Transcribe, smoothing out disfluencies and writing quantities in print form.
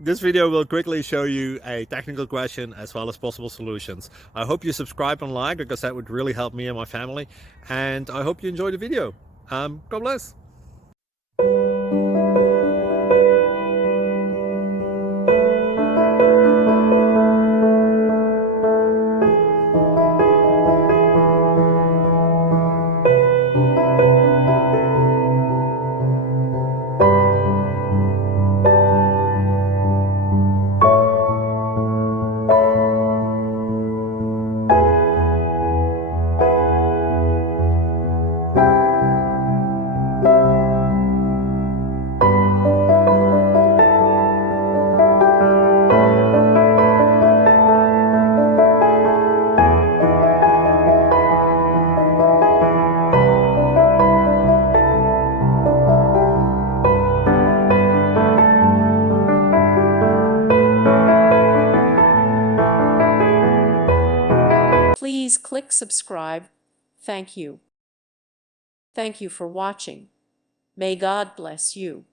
This video will quickly show you a technical question as well as possible solutions. I hope you subscribe and like, because that would really help me and my family. And I hope you enjoy the video. God bless. Please click subscribe. Thank you. Thank you for watching. May God bless you.